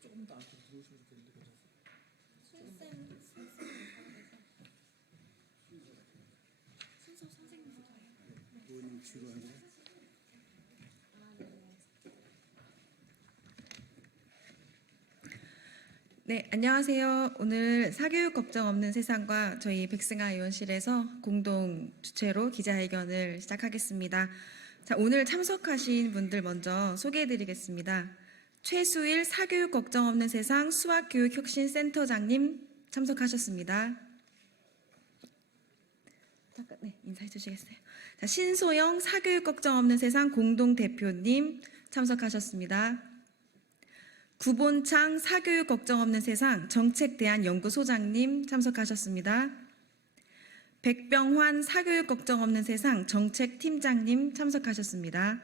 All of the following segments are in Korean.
조금 더 앞으로 들어오시면 좋겠는데 괜찮으세요? 순서 선생님부터 해요. 의원님 뒤로 하고. 네, 안녕하세요. 오늘 사교육 걱정 없는 세상과 저희 백승아 의원실에서 공동 주최로 기자회견을 시작하겠습니다. 자, 오늘 참석하신 분들 먼저 소개해드리겠습니다. 최수일 사교육 걱정 없는 세상 수학교육혁신센터장님 참석하셨습니다. 잠깐, 네, 인사해 주시겠어요? 자, 신소영 사교육 걱정 없는 세상 공동대표님 참석하셨습니다. 구본창 사교육 걱정 없는 세상 정책대안연구소장님 참석하셨습니다. 백병환 사교육 걱정 없는 세상 정책팀장님 참석하셨습니다.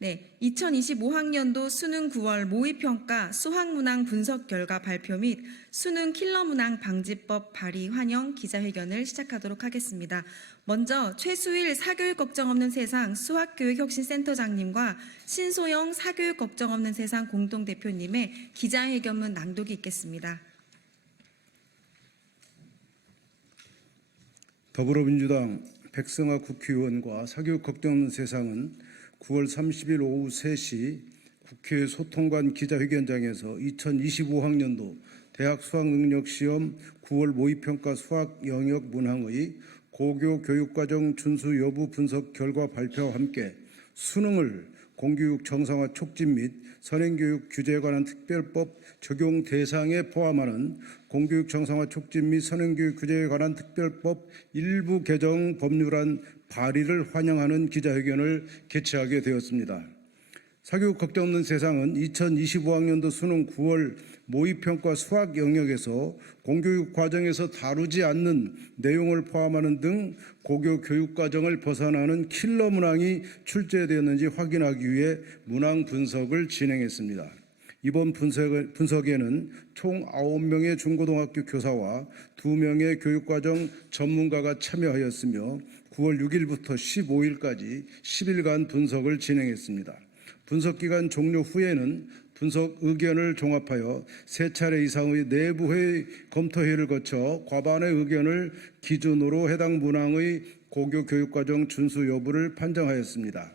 네, 2025학년도 수능 9월 모의평가 수학문항 분석 결과 발표 및 수능 킬러문항 방지법 발의 환영 기자회견을 시작하도록 하겠습니다. 먼저 최수일 사교육 걱정 없는 세상 수학교육혁신센터장님과 신소영 사교육 걱정 없는 세상 공동대표님의 기자회견문 낭독이 있겠습니다. 더불어민주당 백승아 국회의원과 사교육 걱정 없는 세상은 9월 30일 오후 3시 국회 소통관 기자회견장에서 2025학년도 대학 수학능력시험 9월 모의평가 수학 영역 문항의 고교 교육과정 준수 여부 분석 결과 발표와 함께 수능을 공교육 정상화 촉진 및 선행교육 규제에 관한 특별법 적용 대상에 포함하는 공교육 정상화 촉진 및 선행교육 규제에 관한 특별법 일부 개정 법률안 발의를 환영하는 기자회견을 개최하게 되었습니다. 사교육 걱정 없는 세상은 2025학년도 수능 9월 모의평가 수학 영역에서 공교육 과정에서 다루지 않는 내용을 포함하는 등 고교 교육과정을 벗어나는 킬러 문항이 출제되었는지 확인하기 위해 문항 분석을 진행했습니다. 이번 분석에는 총 9명의 중고등학교 교사와 2명의 교육과정 전문가가 참여하였으며 9월 6일부터 15일까지 10일간 분석을 진행했습니다. 분석기간 종료 후에는 분석 의견을 종합하여 3차례 이상의 내부회의 검토회의를 거쳐 과반의 의견을 기준으로 해당 문항의 고교 교육과정 준수 여부를 판정하였습니다.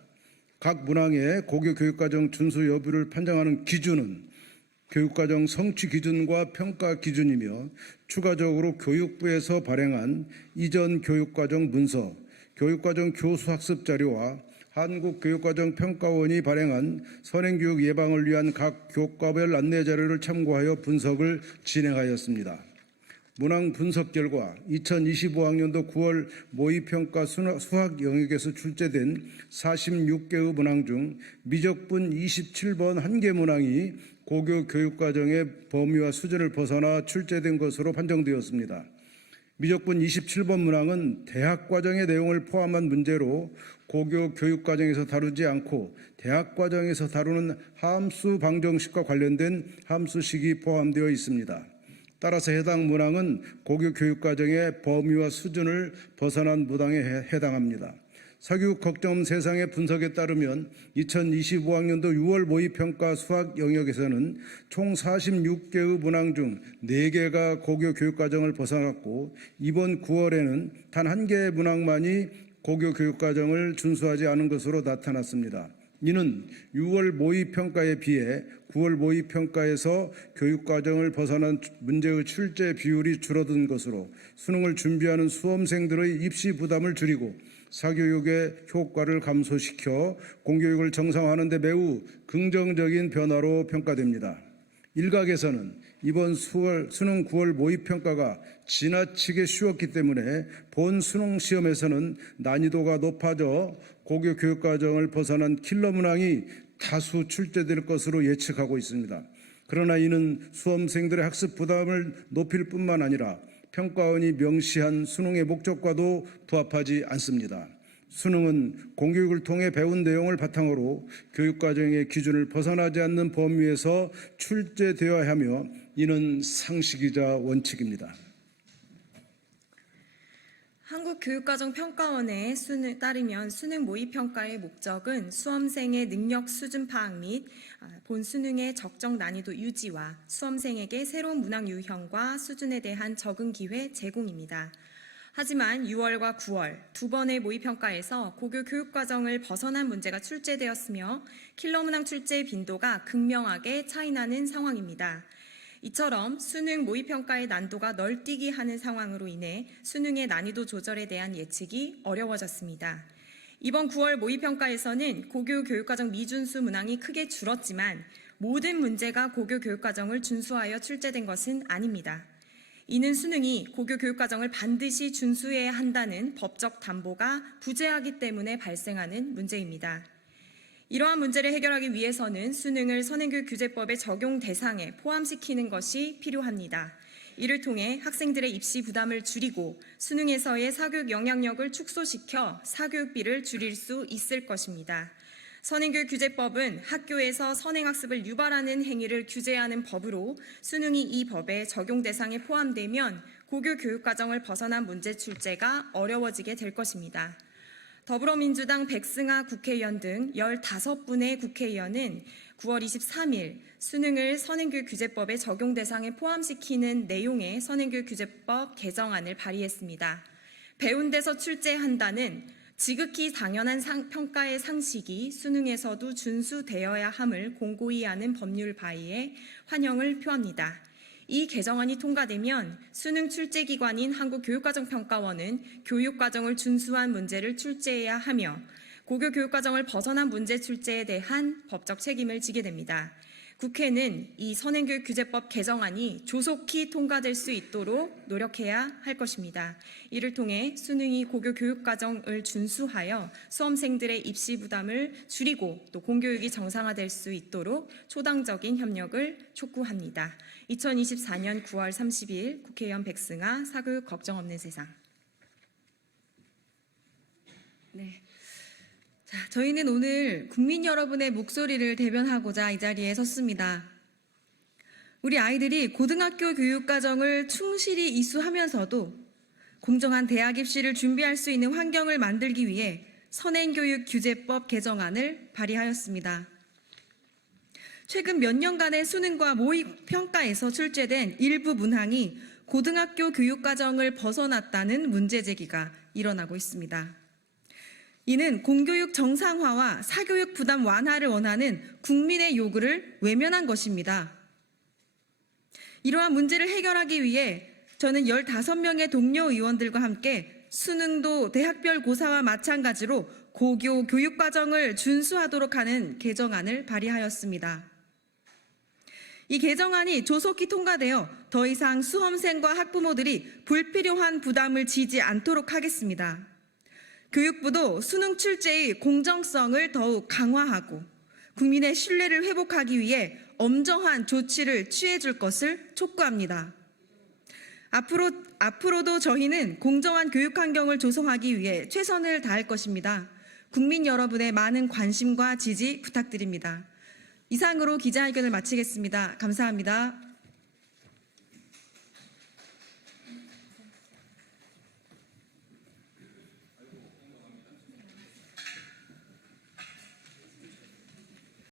각 문항의 고교 교육과정 준수 여부를 판정하는 기준은 교육과정 성취 기준과 평가 기준이며 추가적으로 교육부에서 발행한 이전 교육과정 문서, 교육과정 교수 학습 자료와 한국교육과정평가원이 발행한 선행교육 예방을 위한 각 교과별 안내 자료를 참고하여 분석을 진행하였습니다. 문항 분석 결과 2025학년도 9월 모의평가 수학 영역에서 출제된 46개의 문항 중 미적분 27번 1개 문항이 고교 교육과정의 범위와 수준을 벗어나 출제된 것으로 판정되었습니다. 미적분 27번 문항은 대학과정의 내용을 포함한 문제로 고교 교육과정에서 다루지 않고 대학과정에서 다루는 함수 방정식과 관련된 함수식이 포함되어 있습니다. 따라서 해당 문항은 고교 교육과정의 범위와 수준을 벗어난 문항에 해당합니다. 사교육 걱정 없는 세상의 분석에 따르면 2025학년도 6월 모의평가 수학 영역에서는 총 46개의 문항 중 4개가 고교 교육과정을 벗어났고 이번 9월에는 단 1개의 문항만이 고교 교육과정을 준수하지 않은 것으로 나타났습니다. 이는 6월 모의평가에 비해 9월 모의평가에서 교육과정을 벗어난 문제의 출제 비율이 줄어든 것으로 수능을 준비하는 수험생들의 입시 부담을 줄이고 사교육의 효과를 감소시켜 공교육을 정상화하는 데 매우 긍정적인 변화로 평가됩니다. 일각에서는 이번 수능 9월 모의평가가 지나치게 쉬웠기 때문에 본 수능 시험에서는 난이도가 높아져 고교 교육과정을 벗어난 킬러 문항이 다수 출제될 것으로 예측하고 있습니다. 그러나 이는 수험생들의 학습 부담을 높일 뿐만 아니라 평가원이 명시한 수능의 목적과도 부합하지 않습니다. 수능은 공교육을 통해 배운 내용을 바탕으로 교육과정의 기준을 벗어나지 않는 범위에서 출제되어야 하며 이는 상식이자 원칙입니다. 한국교육과정평가원의 따르면 수능 모의평가의 목적은 수험생의 능력 수준 파악 및 본 수능의 적정 난이도 유지와 수험생에게 새로운 문항 유형과 수준에 대한 적응 기회 제공입니다. 하지만 6월과 9월 두 번의 모의평가에서 고교 교육과정을 벗어난 문제가 출제되었으며 킬러 문항 출제 빈도가 극명하게 차이나는 상황입니다. 이처럼 수능 모의평가의 난도가 널뛰기 하는 상황으로 인해 수능의 난이도 조절에 대한 예측이 어려워졌습니다. 이번 9월 모의평가에서는 고교 교육과정 미준수 문항이 크게 줄었지만 모든 문제가 고교 교육과정을 준수하여 출제된 것은 아닙니다. 이는 수능이 고교 교육과정을 반드시 준수해야 한다는 법적 담보가 부재하기 때문에 발생하는 문제입니다. 이러한 문제를 해결하기 위해서는 수능을 선행교육규제법의 적용 대상에 포함시키는 것이 필요합니다. 이를 통해 학생들의 입시 부담을 줄이고 수능에서의 사교육 영향력을 축소시켜 사교육비를 줄일 수 있을 것입니다. 선행교육규제법은 학교에서 선행학습을 유발하는 행위를 규제하는 법으로 수능이 이 법의 적용 대상에 포함되면 고교 교육과정을 벗어난 문제 출제가 어려워지게 될 것입니다. 더불어민주당 백승아 국회의원 등 15분의 국회의원은 9월 23일 수능을 선행교육규제법의 적용 대상에 포함시키는 내용의 선행교육규제법 개정안을 발의했습니다. 배운 데서 출제한다는 지극히 당연한 평가의 상식이 수능에서도 준수되어야 함을 공고히 하는 법률 발의에 환영을 표합니다. 이 개정안이 통과되면 수능 출제기관인 한국교육과정평가원은 교육과정을 준수한 문제를 출제해야 하며 고교 교육과정을 벗어난 문제 출제에 대한 법적 책임을 지게 됩니다. 국회는 이 선행교육규제법 개정안이 조속히 통과될 수 있도록 노력해야 할 것입니다. 이를 통해 수능이 고교 교육과정을 준수하여 수험생들의 입시 부담을 줄이고 또 공교육이 정상화될 수 있도록 초당적인 협력을 촉구합니다. 2024년 9월 30일 국회의원 백승아 사교육 걱정 없는 세상. 네. 자, 저희는 오늘 국민 여러분의 목소리를 대변하고자 이 자리에 섰습니다. 우리 아이들이 고등학교 교육과정을 충실히 이수하면서도 공정한 대학 입시를 준비할 수 있는 환경을 만들기 위해 선행교육규제법 개정안을 발의하였습니다. 최근 몇 년간의 수능과 모의평가에서 출제된 일부 문항이 고등학교 교육과정을 벗어났다는 문제 제기가 일어나고 있습니다. 이는 공교육 정상화와 사교육 부담 완화를 원하는 국민의 요구를 외면한 것입니다. 이러한 문제를 해결하기 위해 저는 15명의 동료 의원들과 함께 수능도 대학별 고사와 마찬가지로 고교 교육과정을 준수하도록 하는 개정안을 발의하였습니다. 이 개정안이 조속히 통과되어 더 이상 수험생과 학부모들이 불필요한 부담을 지지 않도록 하겠습니다. 교육부도 수능 출제의 공정성을 더욱 강화하고 국민의 신뢰를 회복하기 위해 엄정한 조치를 취해줄 것을 촉구합니다. 앞으로도 저희는 공정한 교육 환경을 조성하기 위해 최선을 다할 것입니다. 국민 여러분의 많은 관심과 지지 부탁드립니다. 이상으로 기자회견을 마치겠습니다. 감사합니다.